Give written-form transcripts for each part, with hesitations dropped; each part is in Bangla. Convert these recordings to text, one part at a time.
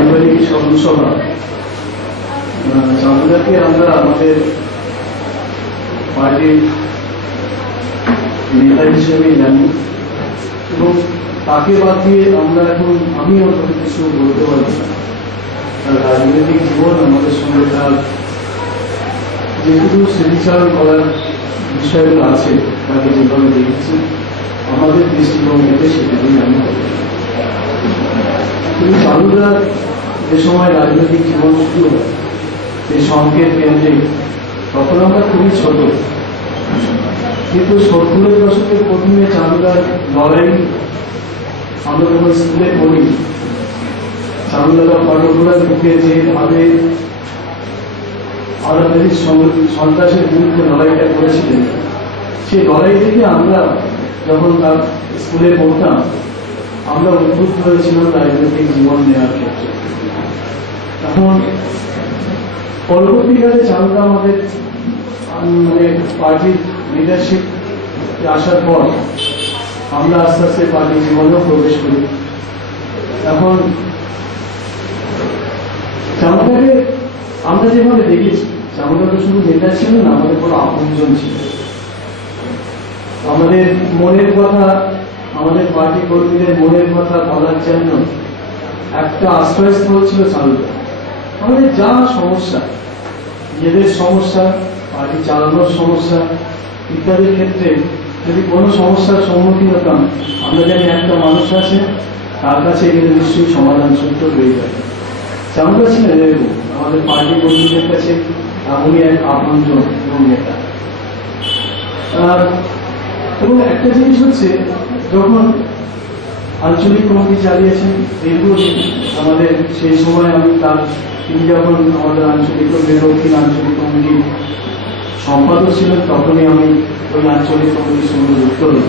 পারিবারিক সভা চাঁদুদাকে আমরা আমাদের পার্টির নেতা হিসেবে জানি এবং তাকে বাদ দিয়ে আমরা এখন আমি অন্তত কিছু বলতে পারি না। তার রাজনৈতিক জীবন আমাদের সঙ্গে তার যেটুকু স্মৃতিচারণ করার বিষয়গুলো আছে তাকে যেভাবে দেখেছি আমাদের দৃষ্টিভঙ্গিতে সেটাকেই আমি বলি। কিন্তু চাঁদুদার যে সময় রাজনৈতিক জীবন শুরু হয় এই সংকেত কেন্দ্রে তখন আমরা খুবই ছোট, কিন্তু 70-এর দশকের প্রথমে চাঁদুদার লড়াই আমরা যখন স্কুলে পড়ি চাঁদুদারা পটগুলার বুকে যেভাবে আরবের সন্ত্রাসের বিরুদ্ধে লড়াইটা করেছিলেন সেই লড়াই থেকে আমরা যখন তার স্কুলে পড়তাম আমরা উদ্বুদ্ধ হয়েছিলাম রাজনৈতিক জীবন নেওয়ার ক্ষেত্রে। এখন পরবর্তীকালে চাঁদুদা আমাদের মানে পার্টির লিডারশিপ আসার পর আমরা আস্তে আস্তে পার্টি জীবনেও প্রবেশ করি। এখন চাঁদুদাকে আমরা যেভাবে দেখেছি চাঁদুদা তো শুধু নেতা ছিল না, আমাদের কোনো আপনজন ছিল। আমাদের মনের কথা, আমাদের পার্টি কর্মীদের মনের কথা বলার জন্য একটা আশ্রয়স্থল ছিল চাঁদুদা। আমাদের যা সমস্যা, নিজেদের সমস্যা, পার্টি চালানোর সমস্যা ইত্যাদির ক্ষেত্রে যদি কোনো সমস্যার সম্মুখীন হতাম আমরা জানি একটা মানুষ আছে তার কাছে গেলে নিশ্চয়ই সমাধান সূত্র হয়ে যায়। চাঁদুদা ছিলেন এরকম আমাদের পার্টি কর্মীদের কাছে উনি এক আপনজন এবং নেতা। এবং একটা জিনিস হচ্ছে যখন আঞ্চলিক কমিটি চালিয়েছেন দীর্ঘদিন আমাদের সেই সময় আমি তিনি যখন আমাদের আঞ্চলিক দক্ষিণ আঞ্চলিক কমিটির সম্পাদক ছিলেন তখনই আমি ওই আঞ্চলিক কমিটির সঙ্গে যুক্ত হই।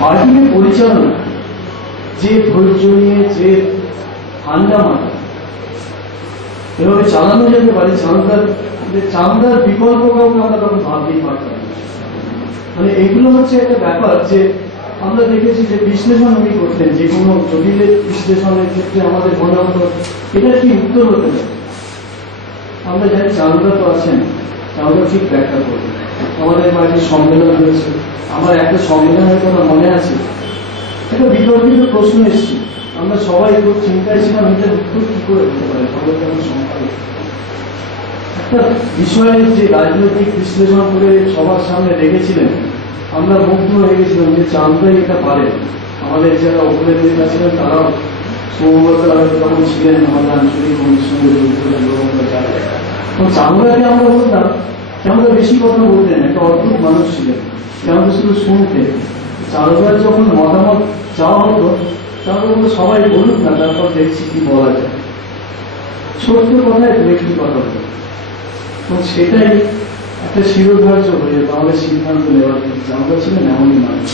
পার্টির পরিচালনা যে ধৈর্য নিয়ে যে ঠান্ডা মাথা এভাবে চালানো যেতে পারে চাঁদুদার বিকল্প কাউকে আমরা তখন ভাবতেই পারতাম। মানে এগুলো হচ্ছে একটা ব্যাপার যে আমরা দেখেছি যে বিশ্লেষণ উনি করতেন, যে কোনো জটিলের বিশ্লেষণের ক্ষেত্রে আমাদের মনে হতো এটা কি উত্তর হতে পারে। আমরা জানি চাঁদুদা তো আছেন, চাঁদুদা ঠিক ব্যাখ্যা করবেন। আমাদের পার্টির সম্মেলন হয়েছে, আমার একটা সম্মেলনের কথা মনে আছে, একটা বিতর্কিত প্রশ্ন এসেছে, আমরা সবাই খুব চিন্তায় ছিলাম এটার উত্তর কি করে হতে পারে। একটা বিষয়ের যে রাজনৈতিক বিশ্লেষণ করে সবার সামনে রেখেছিলেন আমরা মুগ্ধ হয়ে গেছিলাম যে চাঁদুদাই এটা পারে। আমাদের যারা উপরের নেতা ছিলেন তারাও সম্ভবত তখন ছিলেন আমাদের আঞ্চলিক কমিটির সঙ্গে যুক্ত এবং চাঁদুদাকে আমরা বলতাম চাঁদুদা বেশি কথা বলতেন, একটা অদ্ভুত মানুষ ছিলেন, চাঁদুদা শুধু শুনতেন। চাঁদুদার যখন মতামত চাওয়া হতো চাঁদুদা সবাই বলুক না, তারপর দেখছি কি বলা যায়। ছোট্ট কথায় দু একটি কথা হতো এবং সেটাই একটা শিরোধার্য হয়ে যেত আমাদের সিদ্ধান্ত নেওয়ার ক্ষেত্রে। চাঁদুদা ছিলেন এমনই মানুষ।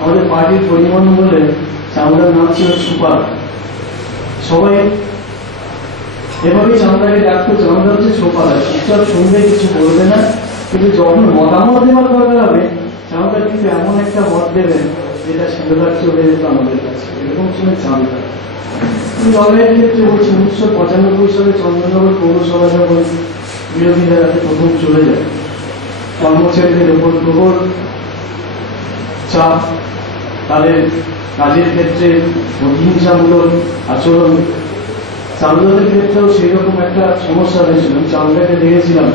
আমাদের পার্টির পরিমণ্ডল বলে চাঁদুদার নাম ছিল সুপার। সবাই এভাবেই চাঁদুদাকে ডাকতো, চাঁদুদা হচ্ছে সুপার, চুপচাপ শুনবে কিছু বলবে না, কিন্তু যখন মতামত দেওয়ার দরকার হবে চাঁদুদা কিন্তু এমন একটা মত দেবেন যেটা শিরোধার্য হয়ে যেত আমাদের কাছে। এরকম ছিলেন চাঁদুদা। লড়াইয়ের ক্ষেত্রে বলছি 1995 সালে চন্দননগর পৌরসভা যখন বিরোধীরা প্রথম চলে যায়, কর্মচারীদের উপর প্রবল চাপ, তাদের কাজের ক্ষেত্রে প্রতিহিংসামূলক আচরণ, চাঁদুদাদের ক্ষেত্রেও সেই রকম একটা সমস্যা হয়েছিল। চাঁদুদাকে দেখেছিলাম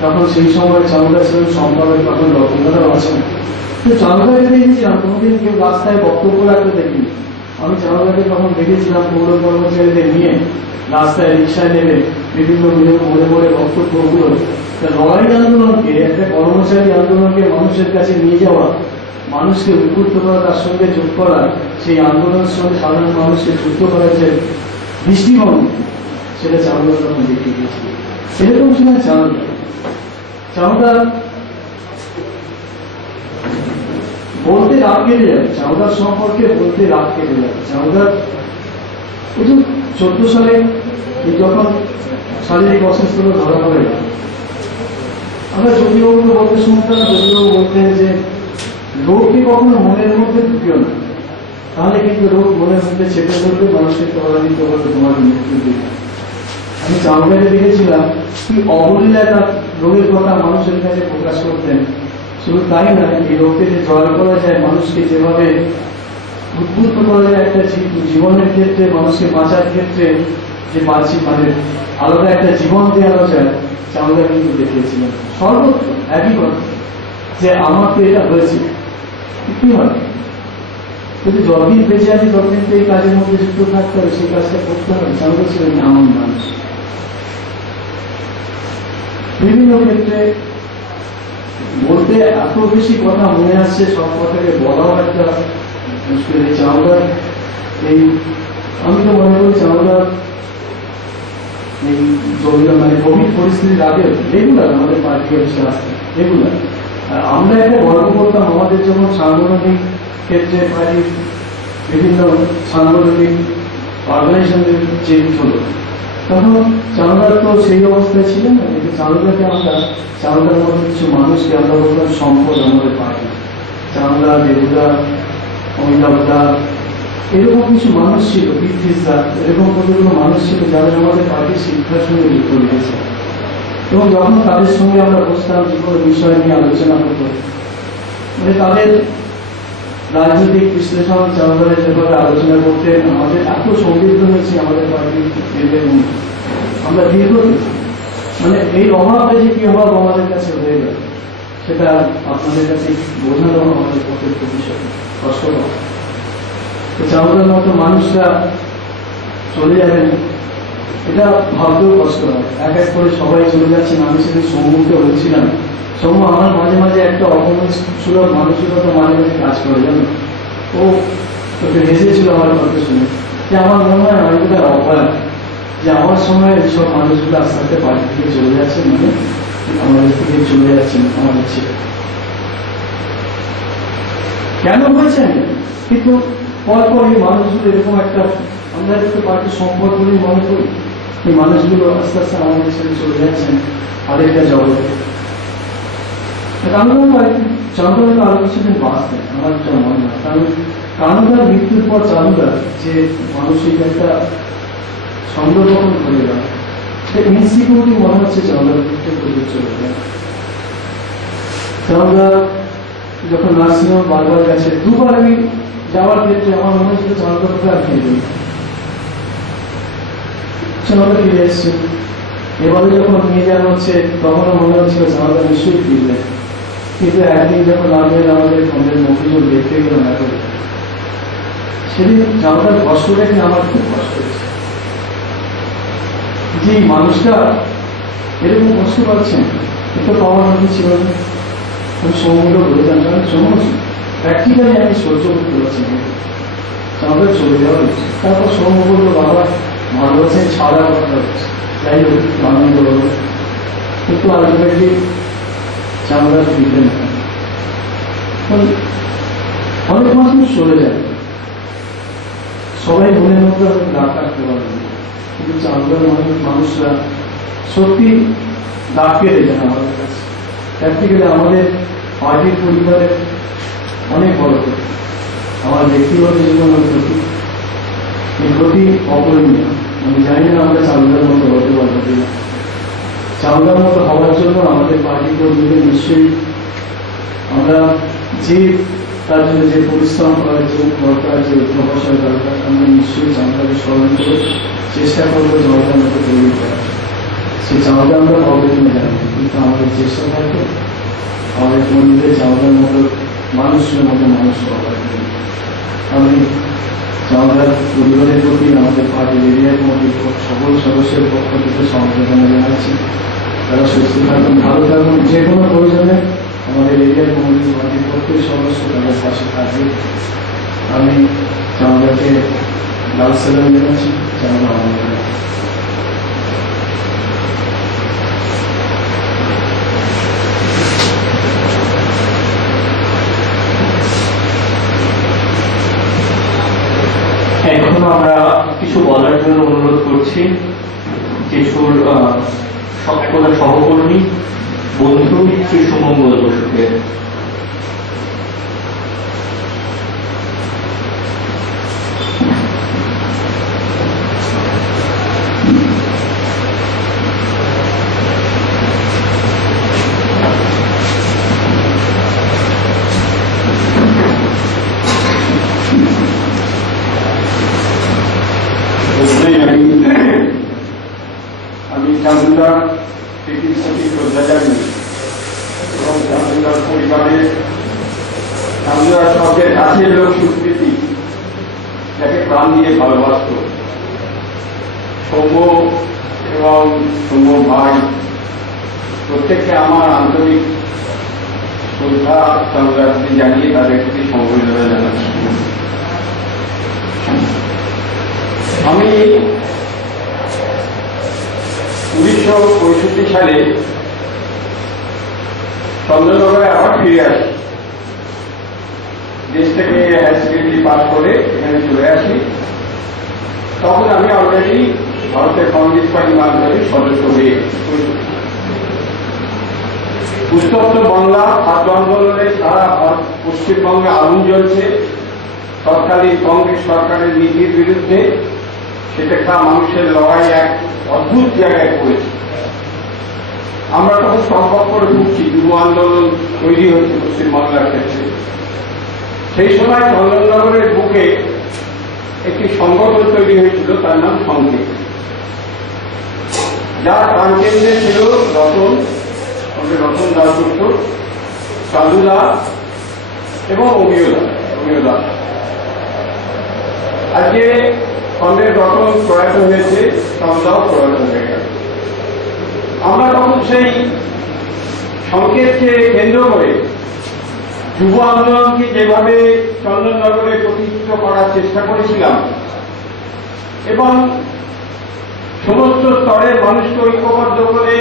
তখন সেই সময় চাঁদুদা ছিলেন সম্পাদক, তখন রতনদারাও আছেন। তো চাঁদুদাকে দেখেছিলাম, কোনোদিন কেউ রাস্তায় বক্তব্য রাখতে দেখিনি। আমি চাঁদুদাকে তখন দেখেছিলাম পৌর কর্মচারীদের নিয়ে রাস্তায় রিক্সায় নেমে বিভিন্ন মোড়ে মোড়ে বক্তব্যগুলো লড়াই আন্দোলনকে, একটা কর্মচারী আন্দোলনকে মানুষের কাছে নিয়ে যাওয়া, মানুষকে উদ্বুদ্ধ করা, তার সঙ্গে যোগ করা, সেই আন্দোলনের সঙ্গে সাধারণ মানুষকে যুক্ত করার যে দৃষ্টিভঙ্গি সেটা চাঁদুদা তখন দেখে গিয়েছিল। এরকম ছিলেন চাঁদুদা। চাঁদুদা বলতে রাগ কেটে যাবে, চাঁদুদার সম্পর্কে বলতে রাগ কেটে যাবে। চাঁদুদার 14 সালে যখন শারীরিক অসুস্থতা ধরা পড়ে আমরা জ্যোতিবাবু বলতে শুনতাম, জ্যোতিবাবু বলতেন যে লোককে কখনো মনের মধ্যে ঢুকিও না, তাহলে কিন্তু রোগ মনের মধ্যে চেপে ধরবে, মানুষকে প্রভাবিত করবে, তোমার মৃত্যু দিবে। আমি চামড়াকে দেখেছিলাম কি অবলীলা তার রোগের কথা মানুষের কাছে প্রকাশ করতেন। শুধু তাই না, এই রোগকে যে জয় করা যায়, মানুষকে যেভাবে উদ্বুদ্ধ করা যায় একটা জীবনের ক্ষেত্রে, মানুষকে বাঁচার ক্ষেত্রে যে মানে আলাদা একটা জীবন দেওয়া যায়, চামড়া কিন্তু দেখিয়েছিলেন সর্বত্র একই কথা, যে আমার তো এটা হয়েছে, কি হয় যদি যতদিন বেঁচে আছি ততদিন তো এই কাজের মধ্যে যুক্ত থাকতে হবে, সেই কাজটা করতে হবে। চামড়া ছিলেন এমন মানুষ। বিভিন্ন ক্ষেত্রে বলতে এত বেশি কথা মনে আসছে, সব কথাকে বলাও একটা মুশকিল। এই চামড়ার এই আমি তো মনে করি চামড়ার এই মানে কোভিড পরিস্থিতির আগে রেগুলার আমাদের পার্টি অফিসে আসতে রেগুলার। আমরা একটা গর্ব করতাম আমাদের যখন সাংগঠনিক ক্ষেত্রে পার্টির বিভিন্ন সাংগঠনিক অর্গানাইজেশনের চেঞ্জ হলো, তখন চামড়ার তো সেই অবস্থায় ছিল না, কিন্তু চামড়াকে আমরা চামড়ার মধ্যে কিছু মানুষকে আমরা বলতাম সম্পদ আমাদের পার্টি। চামড়া, দেবুদা, অমিতাভদা, এরকম কিছু মানুষ ছিল, বিদ্যুৎদা, এরকম কতগুলো মানুষ ছিল যাদের আমাদের পার্টির শিক্ষার সঙ্গে যুক্ত রেখেছে। এবং যখন তাদের সঙ্গে আমরা বসতাম, যে কোনো বিষয় নিয়ে আলোচনা করত, মানে তাদের রাজনৈতিক বিশ্লেষণ চামড়ায় যেভাবে আলোচনা করতেন, আমাদের এত সমৃদ্ধ হয়েছে আমাদের পার্টির। আমরা দীর্ঘ মানে এই অভাবটা যে কি অভাব আমাদের কাছে হয়ে গেল, সেটা আপনাদের কাছে বোঝানো আমাদের পক্ষে ভবিষ্যৎ কষ্টকর। তো চামড়ার মতো মানুষরা চলে যাবেন, এটা ভাবতেও কষ্ট হয়। এক এক করে সবাই চলে যাচ্ছেন। আমি সেদিন সম্মুখে হয়েছিলাম, সৌম্য আমার মাঝে মাঝে একটা অপমান সুলভ মানসিকতা মাঝে মাঝে কাজ করে, জানো, ও তোকে হেসেছিল আমার কথা শুনে, যে আমার মনে হয় আমি কোথায় অভয়, যে আমার সময় এইসব মানুষগুলো আস্তে আস্তে বাড়ি থেকে চলে যাচ্ছেন, মানে আমাদের থেকে চলে যাচ্ছেন আমাদের ছেলে। কেন হয়েছে কিন্তু পরপর এই মানুষগুলো এরকম একটা, আমরা একটু পার্টির সম্পদ বলেই মনে করি, এই মানুষগুলো আস্তে আস্তে আমাদের ছেড়ে চলে যাচ্ছেন আরেকটা জগতে। চান্দা আরো কিছুদিন বাঁচতেন আমার যেটা মনে হয়, কারণ কানুদার মৃত্যুর পর চান্দা যে মানসিক একটা সংরক্ষণ হয়ে গেল, ইনসিকিউরিটি মনে হচ্ছে চান্দার মৃত্যুর প্রতি চলে যায়। চান্দা যখন নার্সিংহোম বারবার গেছে, দুবার আমি যাওয়ার ক্ষেত্রে আমার মনে হচ্ছিল চান্দাকে আর ফিরে যাই, চান্দা ফিরে এসছে। এবারে যখন নিয়ে যাওয়া হচ্ছে তখনও মনে হচ্ছিল চান্দা নিশ্চয়ই ফিরবে, কিন্তু একদিন যখন আমাদের ফোনের মফিজুল দেখতে গেলাম, এখন সেদিন চান্দার কষ্ট দেখে আমার খুব কষ্ট হয়েছে, যে মানুষটা এরকম কষ্ট পাচ্ছেন, একটা পাওয়ার মধ্যে ছিল না। আমি সমুদ্র বলে জানতাম, সমস্ত প্র্যাকটিক্যালি আমি সহ্য করতে পারছি না, আমাদের চলে যাওয়া হচ্ছে। তারপর সৌম্য বললো, বাবা ভালোবাসেন ছাড়া কথা হচ্ছে, যাই হোক আনন্দ হলো, কিন্তু আলটিমেটলি চামড়া ফিরবেন না। অনেক মানুষ চলে যায়, সবাই মনের মধ্যে দাগ কাটতে পারবে, কিন্তু চামড়ার মানুষরা সত্যি দাগ কেটে যায় আমাদের কাছে। প্র্যাকটিক্যালি আমাদের পার্টির পরিবারের অনেক বড় ক্ষতি, আমার ব্যক্তিগত জীবনের ক্ষতি, এই ক্ষতি অপরিণীয়। আমি জানি না আমরা চামড়ার মতো হতে পারবো কিনা। চামড়ার মতো হওয়ার জন্য আমাদের পার্টি কর্মীদের নিশ্চয়ই আমরা যে তার জন্য যে পরিশ্রম করার যে দরকার, যে অধ্যবসায় দরকার, আমরা নিশ্চয়ই চামড়াকে স্মরণ করে চেষ্টা করবো চামড়ার মতো তৈরি করার। সেই চামড়া আমরা পাবো কিনে জানি, কিন্তু আমাদের চেষ্টা থাকবে আমাদের কর্মীদের চামড়ার মতো মানুষের মতো মানুষ হওয়ার। আমি চামড়ার পরিবারের প্রতি আমাদের পার্টির এরিয়ার মধ্যে সকল সদস্যের পক্ষ থেকে সমবেদনা জানাচ্ছি। তারা সুস্থ থাকুন, ভালো থাকুন, যে কোনো প্রয়োজনে আমাদের এরিয়ার কমিউনিটি পার্টির প্রত্যেক সদস্য তাদের পাশে থাকবে। আমি চামড়াকে লাল সালাম জানাচ্ছি। চামড়া আমাদের এখন আমরা কিছু বলার জন্য অনুরোধ করছি যেসুর সবকটা সহকর্মী বন্ধু শ্রী সুমঙ্গল বসুকে। প্রথমেই আমি চান্দুদার প্রীতির প্রতি শ্রদ্ধা জানাই এবং চান্দুদার পরিবারের চান্দুদার সবচেয়ে কাছের লোক সুকৃতি, যাকে প্রাণ দিয়ে ভালোবাসত, সৌম্য এবং সৌম্য ভাই প্রত্যেককে আমার আন্তরিক শ্রদ্ধা চান্দুদার প্রতি জানিয়ে তাদের প্রতি সম্বর্ধনা জানাচ্ছি। আমি 1965 সালে চন্দ্রনগরে আবার ফিরে আসি। দেশ থেকে হায়ার সেকেন্ডারি পাস করে এখানে চলে আসি। তখন আমি অলরেডি ভারতের কমিউনিস্ট পার্টি বাংলাদেশের সদস্য হয়ে উত্তপ্ত বাংলা ছাত্র আন্দোলনে সারা পশ্চিমবঙ্গে আগুন জ্বলছে তৎকালীন কংগ্রেস সরকারের নীতির বিরুদ্ধে। সেটা মানুষের লড়াই এক অদ্ভুত জায়গায় পড়েছে। আমরা তখন সম্ভব করে ঢুকছি, যুব আন্দোলন তৈরি হচ্ছে পশ্চিমবাংলার ক্ষেত্রে। সেই সময় চন্দননগরের বুকে একটি সংগঠন তৈরি হয়েছিল, তার নাম সংকেত, যার প্রাণকেন্দ্রে ছিল রতন দাসগুপ্ত, চান্দুদা এবং অমিয় দাস। আজকে খন্ডের রতন প্রয়াত হয়েছে, চান্দুদাও প্রয়াত হয়ে গেল। আমরা তখন সেই সংকেতকে কেন্দ্র করে যুব আন্দোলনকে যেভাবে চন্দননগরে প্রতিষ্ঠিত করার চেষ্টা করেছিলাম এবং সমস্ত স্তরের মানুষকে ঐক্যবদ্ধ করে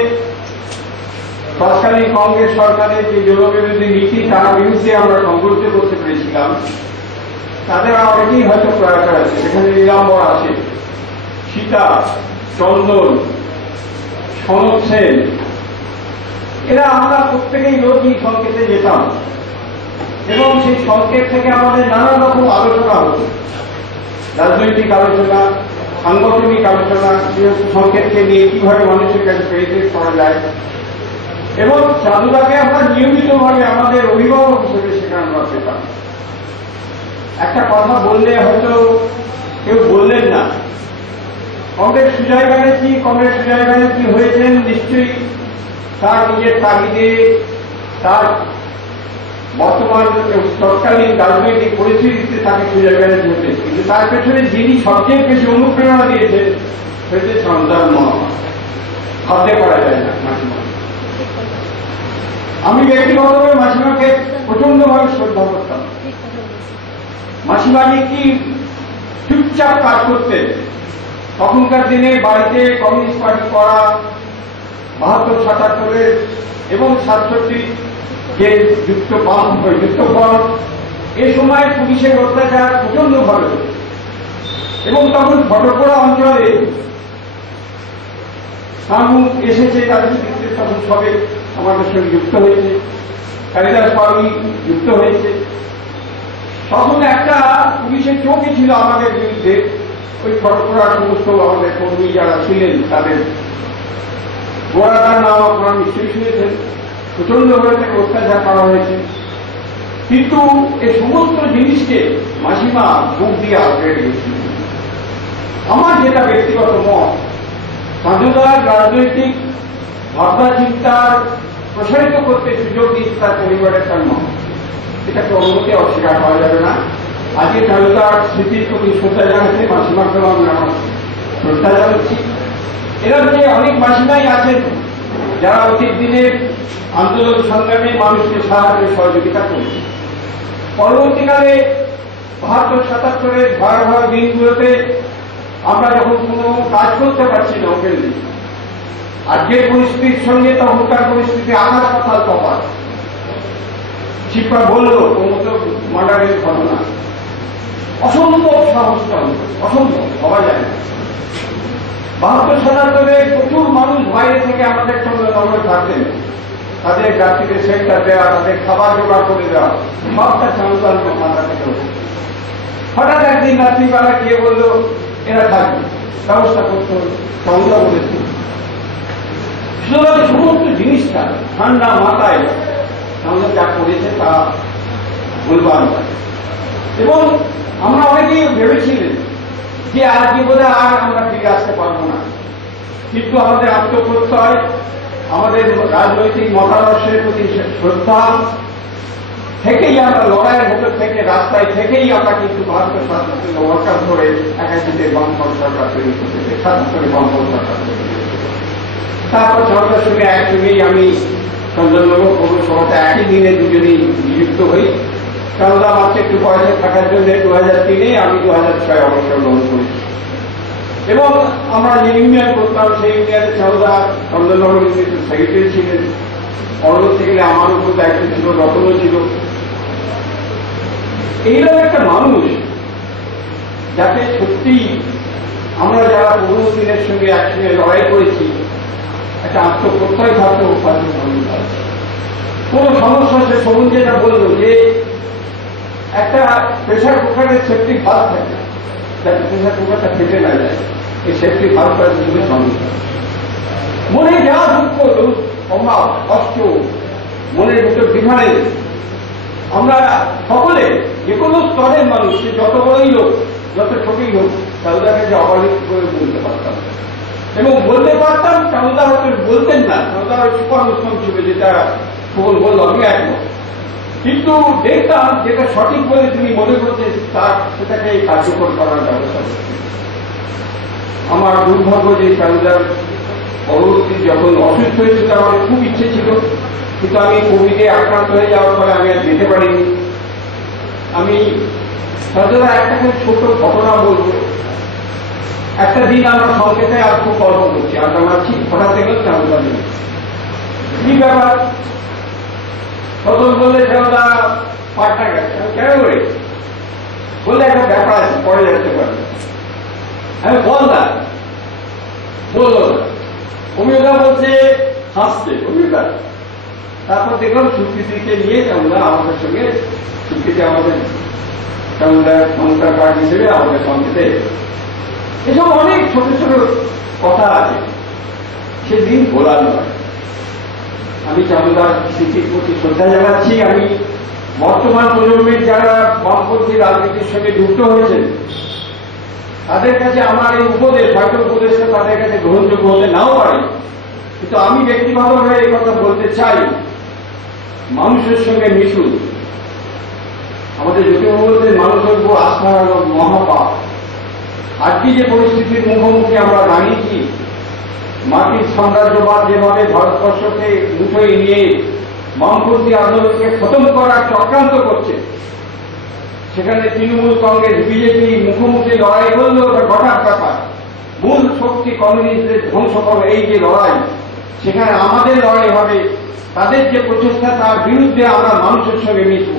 তৎকালীন কংগ্রেস সরকারের যে জনবিরোধী নীতি তার বিরুদ্ধে আমরা সংঘর্ষ করতে পেরেছিলাম, তাদের অনেকেই হয়তো প্রয়াত আছে। সেখানে নীলাম্বর আছে, সীতা, চন্দন, সনদ সেন, এরা আমরা প্রত্যেকেই রোজই সংকেতে যেতাম এবং সেই সংকেত থেকে আমাদের নানা রকম আলোচনা হতো, রাজনৈতিক আলোচনা, সাংগঠনিক আলোচনা, সংকেতকে নিয়ে কিভাবে মানুষের কাছে পেরিফেট করা যায়। এবং চান্দুদাকে আমরা নিয়মিতভাবে আমাদের অভিভাবক হিসেবে সেখানে আমরা পেতাম। একটা কথা বললে হয়তো কেউ বললেন না, কংগ্রেস সুজয় ব্যানার্জি হয়েছেন নিশ্চয়ই তার নিজের তাগিদে, তার বর্তমান তৎকালীন রাজনৈতিক পরিস্থিতিতে তাকে সুজয় ব্যানার্জি হতে, কিন্তু তার পেছনে যিনি সবচেয়ে বেশি অনুপ্রেরণা দিয়েছেন হয়েছে চান্দুদার মা। ভাবতে পারা যায় না মাসিমা। আমি ব্যক্তিগতভাবে মাসিমাকে প্রচন্ডভাবে শ্রদ্ধা করতাম। মাসিমাজি কি চুপচাপ কাজ করতেন। তখনকার দিনে বাড়িতে কমিউনিস্ট পার্টি করা, ৭২-৭৭ এবং ৬৭ যে যুক্তফ্রন্ট, এ সময় পুলিশের অত্যাচার প্রচন্ডভাবে হতো এবং তখন ফটকরা অঞ্চলে সামু এসেছে, তাদের বিরুদ্ধে তখন সবে আমাদের সঙ্গে যুক্ত হয়েছে, কালিদাস পাড়ি যুক্ত হয়েছে। তখন একটা পুলিশের চোখই ছিল আমাদের বিরুদ্ধে। ওই ফটকরা সমস্ত আমাদের কর্মী যারা ছিলেন তাদের গোড়াটার নাম আপনারা নিশ্চয়ই শুনেছেন। প্রচন্ডভাবে তাকে অত্যাচার করা হয়েছে, কিন্তু এই সমস্ত জিনিসকে মাসিমা বুক দিয়ে আঁকড়ে রেখেছিল। আমার যেটা ব্যক্তিগত মত, চান্দুদার রাজনৈতিক ভাবনা চিন্তার প্রসারিত করতে সুযোগ দিচ্ছে তার পরিবারের তার মত, এটাকে অনুমতি অস্বীকার করা যাবে না। আজকে চান্দুদার স্মৃতির প্রতি শ্রদ্ধা জানাচ্ছি, মাসিমাকে আমি আমার শ্রদ্ধা জানাচ্ছি। এরকম যে অনেক মাসিমাই আছেন যারা অতীত দিনের আন্দোলন সংগ্রামে মানুষকে সাহায্য সহযোগিতা করেছে। পরবর্তীকালে ৭২-৭৭ ভয়াবহ দিনগুলোতে আমরা যখন কোনো কাজ করতে পারছি না ওপেনলি, আজকের পরিস্থিতির সঙ্গে তখনকার পরিস্থিতি আকাশ পাতাল তফাৎ। শিক্ষা বলল প্রমোদ মার্ডারের ঘটনা, অসম্ভব সাহসটা হল, অসম্ভব ভাবা যায় না। ৭২-৭৭ প্রচুর মানুষ বাইরে থেকে আমাদের সঙ্গে নজর থাকতেন, তাদের যাত্রীদের সেন্টার দেওয়া, তাদের খাবার জোগাড় করে দেওয়া, সবটা চান্দুদার মাথা থেকে হতো। হঠাৎ একদিন রাত্রিবেলা গিয়ে বললো এরা থাকবে, ব্যবস্থা করতে হবে, চান্দুদা বলেছিল। সুতরাং সমস্ত জিনিসটা ঠান্ডা মাথায় চান্দুদা যা করেছে তা বলবার নয়। এবং আমরা অনেকেই ভেবেছিলেন যে আজকে বোধহয় আর আমরা ফিরে আসতে পারবো না, কিন্তু আমাদের আত্মপ্রত্যয়, আমাদের রাজনৈতিক মতাদর্শের প্রতি শ্রদ্ধা থেকেই আমরা লড়াইয়ের ভেতর থেকে, রাস্তায় থেকেই আমরা কিন্তু ভারতের শাসনকে ওভারকাম করে একাধিকের বামফ্রন্ট সরকার তৈরি করতে চাই, শাসন করে বামফ্রন্ট সরকার তৈরি করতে চাই। তারপর সরকার সঙ্গে একসঙ্গেই আমি চন্দননগর পৌরসভাতে একই দিনে দুজনেই নিযুক্ত হই। চান্দা মাত্র একটু পয়সা থাকার জন্য 2003-এ, আমি 2006 অবসর গ্রহণ করেছি। এবং আমরা যে ইউনিয়ন করতাম সেই ইউনিয়নের চান্দা চন্দননগর ইউনিয়নের সেক্রেটারি ছিলেন, পরবর্তী গেলে আমার উপর দায়িত্ব ছিল, রতনও ছিল। এইরকম একটা মানুষ যাতে সত্যি আমরা যারা পুরোনো দিনের সঙ্গে একসঙ্গে লড়াই করেছি, একটা আত্মপ্রত্যয় থাকতে উপার্জন কোন সমস্যা সে সবুজ যেটা বললো যে একটা প্রেসার কুকারের সেফটি ভাল্ব থাকে, যাতে প্রেসার কুকারটা ফেটে না যায়, এই সেফটি ভাল্বটা খুবই সমস্যা। মনে যা দুঃখ, অভাব, কষ্ট, মনের ভিতর বিভানে আমরা সকলে যে কোনো স্তরের মানুষ, সে যত বড়ই হোক, যত ছোটই হোক, তাদেরকে যে অবালিত করে বলতে পারতাম এবং বলতে পারতাম। চান্দা হয়তো বলতেন না, চান্দা সুপার মুসলিম ছিল, যেটা খবর বলল আমি একমত, কিন্তু দেখতাম যেটা সঠিক বলে তিনি মনে করছেন তার সেটাকে কার্যকর করার ব্যবস্থা করতেন। আমার দুর্ভাগ্য যে চান্দার পরবর্তী যখন অসুস্থ হয়েছিল, আমার খুব ইচ্ছে ছিল, কিন্তু আমি কোভিডে আক্রান্ত হয়ে যাওয়ার পরে আমি আর যেতে পারিনি। আমি চান্দা একটা ছোট ঘটনা বলবো। একটা দিন আমরা সংকেতে আর খুব গল্প করছি, আমরা মারছি, হঠাৎ দেখলাম চান্দা নেই। কি ব্যাপার? প্রথম বললে চান্দা পাটনা গেছে। কেন করে বললে একটা ব্যাপার আছে, পরে যেতে পারবে। আমি বল না, বললো না। অভিজ্ঞতা বলছে হাসতে, অভিজ্ঞতা। তারপর দেখলাম সুকৃতিকে নিয়ে চান্দা আমাদের সঙ্গে, সুকৃতি আমাদের চান্দা সংস্কার পার্টি হিসেবে আমাদের সংকেতে। এসব অনেক ছোট ছোট কথা আছে, সেদিন ভোলার নয়। আমি চান্দা স্মৃতির প্রতি শ্রদ্ধা জানাচ্ছি। আমি বর্তমান প্রজন্মের যারা বামপন্থী রাজনীতির সঙ্গে যুক্ত হয়েছেন, তাদের কাছে আমার এই উপদেশ, হয়তো উপদেশটা তাদের কাছে গ্রহণযোগ্য হতে নাও পারে, কিন্তু আমি ব্যক্তিগতভাবে এই কথা বলতে চাই, মানুষের সঙ্গে মিশুন। আমাদের জ্যোতির্মূর্তির মানুষ হইব আস্থা হল মহাপাপ। আজকে যে পরিস্থিতির মুখোমুখি আমরা দাঁড়িয়েছি, মাটির সাম্রাজ্যবাদ যেভাবে ভারতবর্ষকে মুঠোয় নিয়ে বামপন্থী আন্দোলনকে খতম করার চক্রান্ত করছে, সেখানে তৃণমূল, কংগ্রেস, বিজেপি মুখোমুখি লড়াই করলেও ওটা ঘটার ব্যাপার। মূল শক্তি কমিউনিস্টদের ধ্বংস করো, এই যে লড়াই, সেখানে আমাদের লড়াই হবে। তাদের যে প্রচেষ্টা, তার বিরুদ্ধে আমরা মানুষের সঙ্গে মিশব।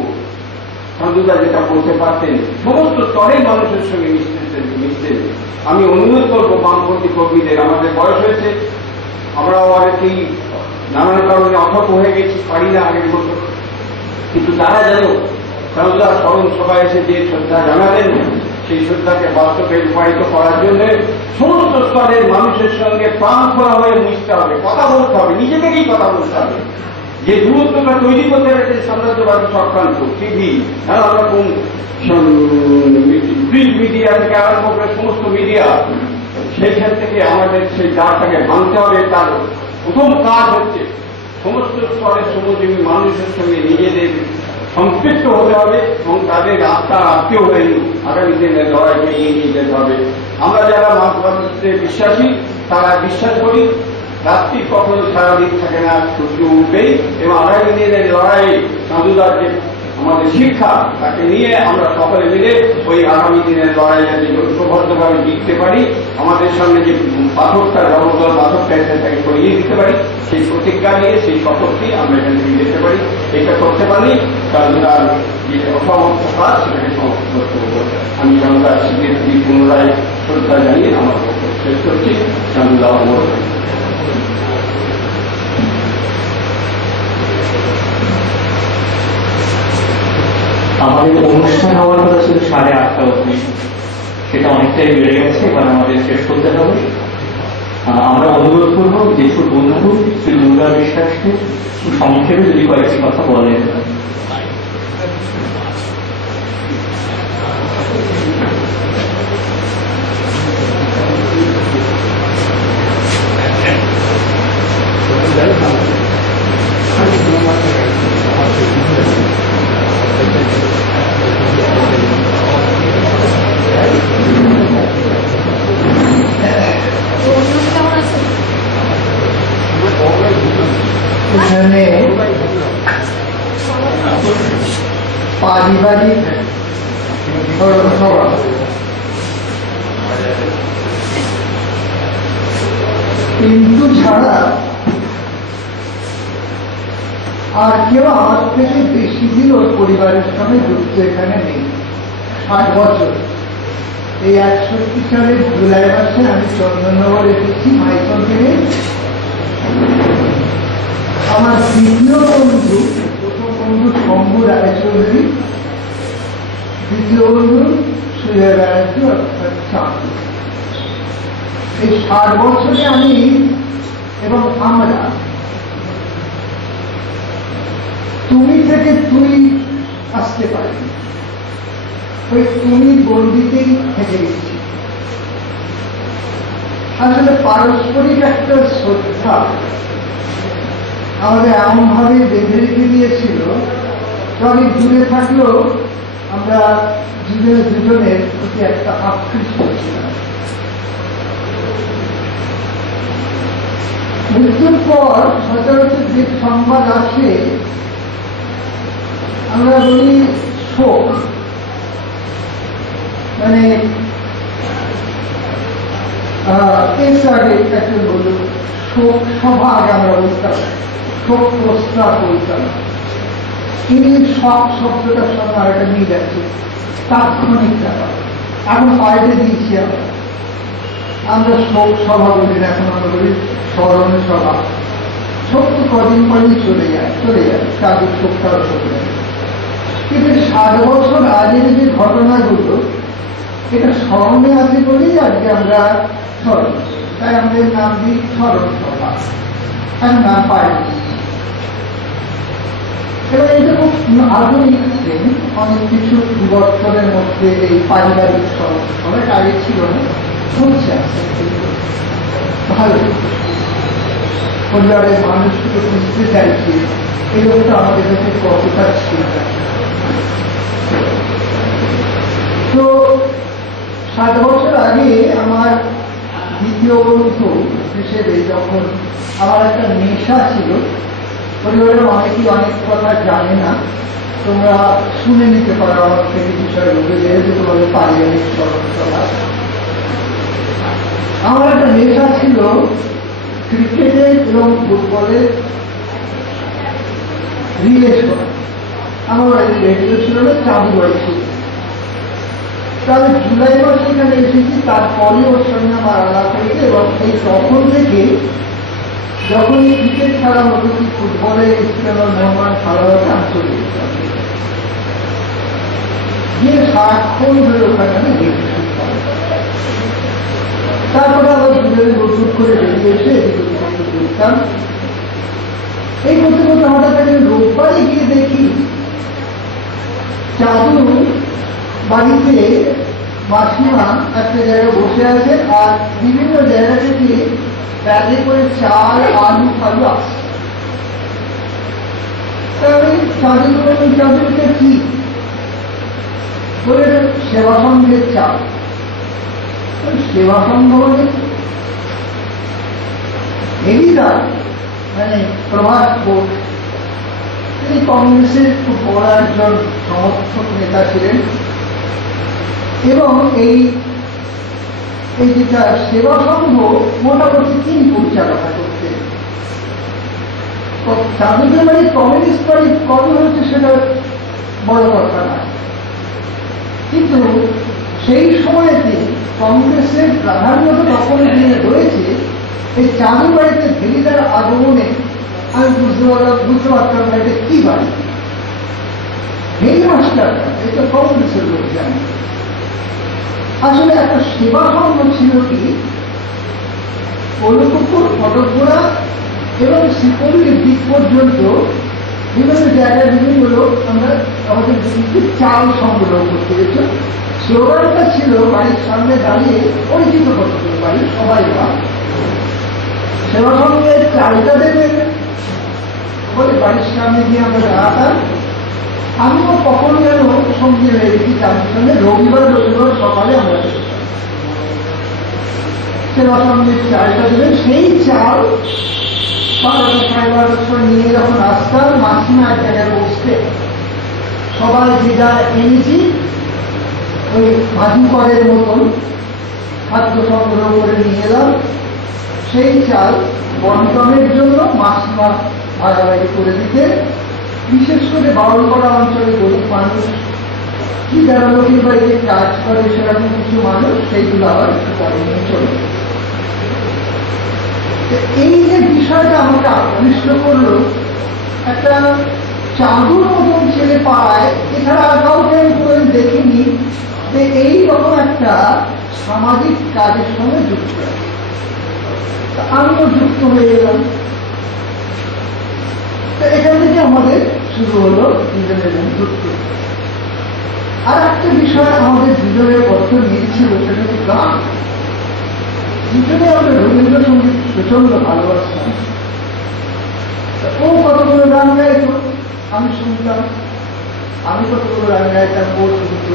চান্দুদা যেটা বলতে পারতেন, সমস্ত স্তরের মানুষের সঙ্গে মিশতেন। আমি অনুরোধ করবো বামপন্থী কর্মীদের, আমাদের বয়স হয়েছে, আমরাও অনেকেই নানান কারণে অথপ হয়ে গেছি, পারি না আগের মতো, কিন্তু তারা যেন চান্দুদার স্মরণ সভায় এসে যে শ্রদ্ধা জানালেন, সেই শ্রদ্ধাকে বাস্তবে রূপায়িত করার জন্য সমস্ত স্তরের মানুষের সঙ্গে প্রাণ খোলা হয়ে মিশতে হবে, কথা বলতে হবে, নিজে থেকেই কথা বলতে হবে। যে দূরত্বটা তৈরি করতে পেরেছেন সাম্রাজ্যবাদী চক্রান্ত, টিভি, নানান রকম প্রিন্ট মিডিয়া থেকে আরম্ভ করে সমস্ত মিডিয়া, সেইখান থেকে আমাদের সেই জারটাকে ভাঙতে হবে। তার প্রথম কাজ হচ্ছে সমস্ত স্তরের শ্রমজীবী মানুষের সঙ্গে নিজেদের সম্পৃক্ত হতে হবে এবং তাদের আত্মার আত্মীয় হয়ে আগামী দিনের লড়াইকে এগিয়ে নিয়ে যেতে হবে। আমরা যারা মানবতাতে বিশ্বাসী, তারা বিশ্বাস করি রাত্রি কখনো সারাদিন থাকে না, সূর্য উঠবেই, এবং আগামী দিনের লড়াই চান্দুদার যে আমাদের শিক্ষা, তাকে নিয়ে আমরা সকলে মিলে ওই আগামী দিনের লড়াই যাতে ঐক্যবদ্ধভাবে জিততে পারি, আমাদের সামনে যে পাথরটা, জগদ্দল পাথরটা এসে তাকে সরিয়ে দিতে পারি, সেই প্রতিজ্ঞা নিয়ে সেই শপথটি আমরা এখান থেকে যেতে পারি। এটা করতে পারি চান্দুদার যে অসমাপ্ত কাজ, সেটাকে সমাপ্ত করতে হবে। আমি চান্দুদার স্মৃতি পুনরায় শ্রদ্ধা জানিয়ে আমার বক্তব্য শেষ করছি। চান্দুদা অনুরোধ। আমাদের অনুষ্ঠান হওয়ার কথা ছিল 8:30 অবধি, সেটা অনেকটাই বেড়ে গেছে, এবার আমাদের শেষ করতে হবে। আমরা অনুরোধ করবো যেসব বন্ধু শ্রী দুর্গা বিশ্বাসকে সংক্ষেপে যদি কয়েকটি কথা বলেন। এখানে পারিবারিক সভা, কিন্তু ছাড়া আর কেউ আমার থেকে বেশি দিন ওর পরিবারের সঙ্গে যুক্ত এখানে নেই। 60 বছর। এই 61 সালের জুলাই মাসে আমি চন্দননগর এসেছি মাইথন থেকে। আমার দ্বিতীয় বন্ধু, প্রথম বন্ধু শম্ভু রায়চৌধুরী, দ্বিতীয় বন্ধু সূর্য ব্যানার্জি অর্থাৎ চাঁদ। এই 60 বছরে আমি এবং আমরা তুমি থেকে তুই আসতে পারি, ওই তুমি বন্দিতেই থেকে গেছি। আসলে পারস্পরিক একটা শ্রদ্ধা আমাদের এমন ভাবে বেঁধে রেখে দিয়েছিল, অনেক দূরে থাকলেও আমরা দুজনের প্রতি একটা আকৃষ্ট ছিলাম। মৃত্যুর পর সচরাচর যে সংবাদ আসে আমরা বলি শোক, মানে একজন বলল শোক সভা, আগে আমরা বলতাম শোক প্রস্তাব বলতাম। ইংলিশ শক শব্দটার সঙ্গে আর একটা মিল আছে, তাৎক্ষণিক ব্যাপার। এখন পাল্টে দিয়েছি আমরা শোক সভা বলি না, এখন আমরা বলি স্মরণ সভা। শোক তো কদিন পরেই চলে যায় তাদের শোকটাও চলে যায়। কিন্তু 60 বছর আগের যে ঘটনাগুলো এটা স্মরণে আছে বলেই আজকে আমরা স্মরণ, তাই আমাদের নাম দিই স্মরণ সভা, এখন নাম পাইনি। এবার এটা খুব আধুনিক, অনেক কিছু বিবর্তনের মধ্যে এই পারিবারিক স্মরণ সভা আগে ছিল না, হচ্ছে ভালো। পরিবারের মানুষকে বুঝতে চাইছি এই লোকটা আমাদের কাছে কতটা ছিল। তো 60 বছর আগে আমার দ্বিতীয় বন্ধু হিসেবে যখন আমার একটা নেশা ছিল, পরিবারের অনেকেই অনেক কথা জানে না, তোমরা শুনে নিতে পারো আমার থেকে বিষয়গুলো, যেহেতু তোমাদের পারিবারিক স্মরণ সভা। আমার একটা নেশা ছিল ক্রিকেটে এবং ফুটবলে রিলেশন। আমার বাড়ি রেডিও ছিল না, চাঁদু বাড়ি ছিল। তাহলে জুলাই মাসে এখানে এসেছি, তারপরে ওর সঙ্গে আমার আলাপ হয়েছে। এবং এই তখন থেকে যখন ক্রিকেট খেলা হতো, কি ফুটবলে ইস্তেমাল মেহমান খেলা হতো, আমি চলে যেতাম গিয়ে সারাক্ষণ ধরে ওখানে রেডিও। তারপরে আবার দুজনে নতুন করে বেরিয়ে এসে দেখতাম। এই করতে করতে হঠাৎ রোববারে গিয়ে দেখি চাঁদু বাড়িতে মাসিমা একটা জায়গায় বসে আছে, আর বিভিন্ন জায়গা থেকে ব্যাগে করে চাল আলু ফালু আসছে। চাঁদুটা কি বলে, সেবা সংঘের চাল। সেবা সংঘ হেরিদার মানে প্রভাস বোস, তিনি কংগ্রেসের খুব বড় একজন সমর্থক নেতা ছিলেন। এবং এই যেটা সেবা সংঘ মোটামুটি 3 পরিচালনা করতে। চাঁদুদের বাড়ি কমিউনিস্ট পার্টি কবে হচ্ছে সেটা বড় কথা না, কিন্তু সেই সময়তে কংগ্রেসের প্রাধান্যতা তখন রয়েছে। এই চাঁদুর বাড়িতে ভেলিদার আগমনে আমি বুঝতে পারতাম না এটা কি বাড়ি। ভেলি মাস্টারটা এটা কংগ্রেসের লোক জানে। আসলে একটা সেবা সংঘ ছিল কি, কলকাপুর, ফটকপুরা এবং শ্রীপল্লীর দিক পর্যন্ত বিভিন্ন জায়গায় বিভিন্ন লোক আমরা আমাদের চাল সংগ্রহ করতে গেছি। স্লোগানটা ছিল বাড়ির সামনে দাঁড়িয়ে পরিচিত করতে বাড়ির সবাই বা সেবা সংঘের চালটা দেবেন বলে বাড়ির সামনে গিয়ে আমরা দাঁড়াতাম। আমিও কখন যেন সঙ্গে হয়ে গেছি চালের সঙ্গে। রবিবার সকালে আমরা সেবা সংঘের চালটা দেবেন। সেই চাল বছর নিয়ে যখন আসতাম, মাসিমা এক জায়গায় বসতে, সবাই যে যা এনেছি ওই ভাজি করের মতন খাদ্য সংগ্রহ করে নিয়ে এলাম, সেই চাল বন্টনের জন্য মাসিমা ভাগাভাগি করে দিতে। বিশেষ করে বাউলপাড়া অঞ্চলে গরিব মানুষ কি যারা লোকের বাড়িতে কাজ করে সেরকম কিছু মানুষ সেইগুলো আবার একটু পরে নিয়ে চলে। এই যে বিষয়টা আমাকে আকৃষ্ট করলো, একটা চাঁদুর মতন ছেলে পায়, এছাড়া আর কাউকে আমি করে দেখিনি যে এইরকম একটা সামাজিক কাজের সঙ্গে যুক্ত। আমিও যুক্ত হয়ে গেলাম। এখান থেকে আমাদের শুরু হলো দুজনের বন্ধুত্ব। আর একটা বিষয় আমাদের দুজনের কত মিলছিল, সেটা হচ্ছে গান। দুজনে আমরা রবীন্দ্রসঙ্গীত প্রচন্ড ভালোবাসতাম। ও কতগুলো গান গাইত, আমি শুনতাম। আমি কতগুলো গান গাইতাম, ও শুনত।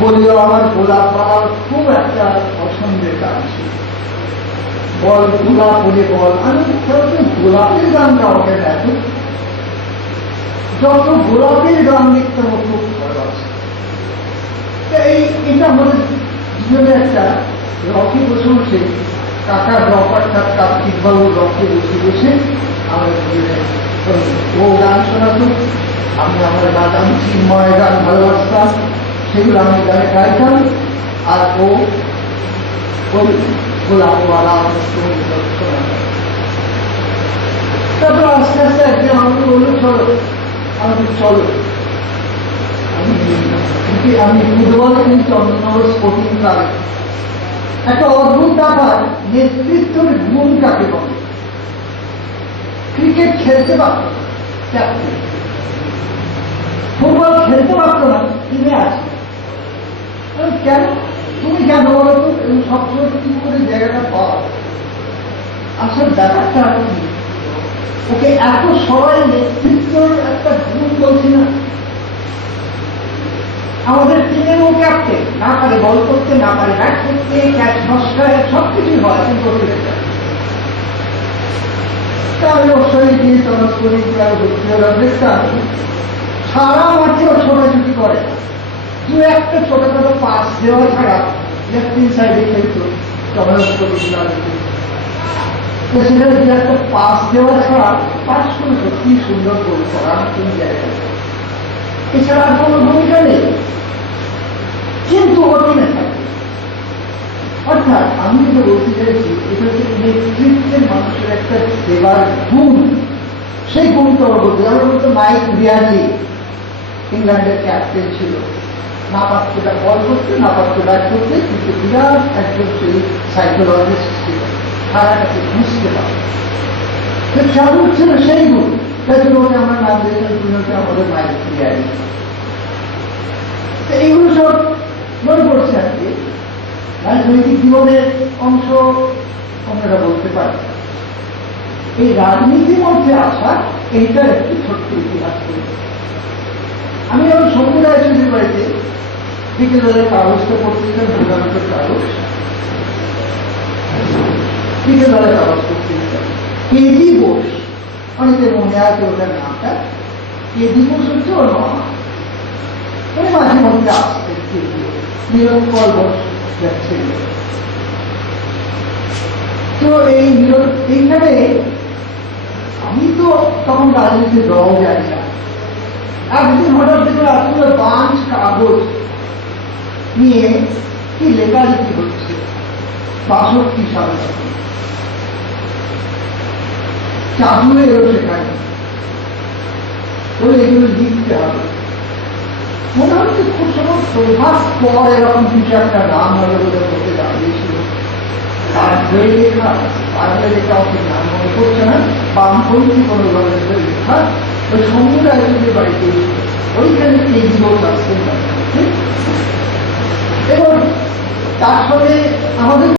বলিও আমার গোলাপ পাওয়ার খুব একটা পছন্দের গান ছিল। বল গোলাপ বলে বল, আমি গোলাপের গান গাও কেন এত? যত গোলাপের গান লিখতে আমার খুব ভালোবাসে। এটা আমাদের জীবনে একটা রকে বসে বসে, কাকার রক অর্থাৎ কার্তিক বাবুর রকে বসে বসে আমাদের জীবনে ও গান শোনাতো। আমি আমার বাদাম চিন্ময় গান ভালোবাসতাম, সেগুলো আমি গানে গাইতাম। আর ও ওই গোলাপওয়ালা তারপর আস্তে আস্তে একদিন আমাকে বললো চলো, আমাকে চলো। আমি ফুটবল খেলি চন্দ্রনগর স্পোর্টিং ক্লাবে। একটা অদ্ভুত ব্যাপার, নেতৃত্বের গুণ কাকে বলে। ক্রিকেট খেলতে পারত ক্যাপ্টেন, ফুটবল খেলতে পারতো না, টিমে আছে। কেন তুমি কেন বলো তো? সবসময় কি করে জায়গাটা পাওয়া? আসল ব্যাপারটা কি, ওকে এত সবাই নেতৃত্বের একটা গুণ বলছি না। আমাদের টিমের ও ক্যাপ্টেন, না পারে বল করতে, না পারে ব্যাট করতে, ক্যাচ নষ্ট হয়, সবকিছুই হয়, কিন্তু আমি ওর সঙ্গে গিয়ে চলাচ করি, ভর্তি হলাম। দেখতাম সারা মাঠে ও ছোটাছুটি করে, দু একটা ছোট ছোট পাস দেওয়া ছাড়া লেফটিন সাইডে খেলত সেখানে দু একটা পাস দেওয়া ছাড়া পাস করে সত্যি সুন্দর করে করা কোন জায়গায়, এছাড়া কোনো ভূমিকা নেই। কিন্তু ওটিনে থাকে। অর্থাৎ আমি যেটা বলতে চাইছি, এটা হচ্ছে নেতৃত্বের মানুষের একটা সেবার গুণ। সেই গুণটা আমরা বলতে আমরা বলতে মাইক রিয়ালি ইংল্যান্ডের ক্যাপ্টেন ছিল, না পারতো বল করতে, না পারতো ব্যাট করতে, কিন্তু বিরাট একজন সেই সাইকোলজিস্ট ছিল, সারা কাছে বুঝতে পারত। চালু ছিল সেই গুণ, তাই জন্য ওকে আমরা নাম দিয়েছিলাম আমাদের মাইক রিয়ালি। এইগুলো সব মনে পড়ছে আর কি, রাজনৈতিক জীবনের অংশ আপনারা বলতে পারেন। এই রাজনীতির মধ্যে আসা এইটার একটি ছোট্ট ইতিহাস করি। আমি আমার শঙ্কর রায়চৌধুরীর বাড়িতে বিকেলবেলায় কাগজটা পড়তেছিলাম, ভূগোলের কাগজ, বিকেলবেলায় কাগজ পড়তেছিলাম। কেজি বোস, অনেকের মনে আছে ওটার নামটা। কেজি বোস হচ্ছে ওর মামা, ওই মাঝে মধ্যে আসতে নিরঙ্কর বোস যাচ্ছে। তো এইখানে আমি তো তখন রাজনীতির রও জানি না। একদিন হঠাৎ দেখে আসলে 5 কাগজ নিয়ে কি লেখালেখি হচ্ছে 62 সালে। চাঁদুরে এলো সেখানে, বলে এগুলো লিখতে হবে। মনে হচ্ছে খুব সময় প্রভাব পর এরকম কিছু একটা নাম হলে বলে বলতে দাঁড়িয়েছিল। তার বই লেখা, বাংলা লেখা অত নাম মনে করছে না, বামপন্থী কোনো ধরনের লেখা। ওই শঙ্কর রায়চৌধুরীর বাড়িতে ওইখানে কেজি বোস আসতেন। এবং তার সঙ্গে আমাদের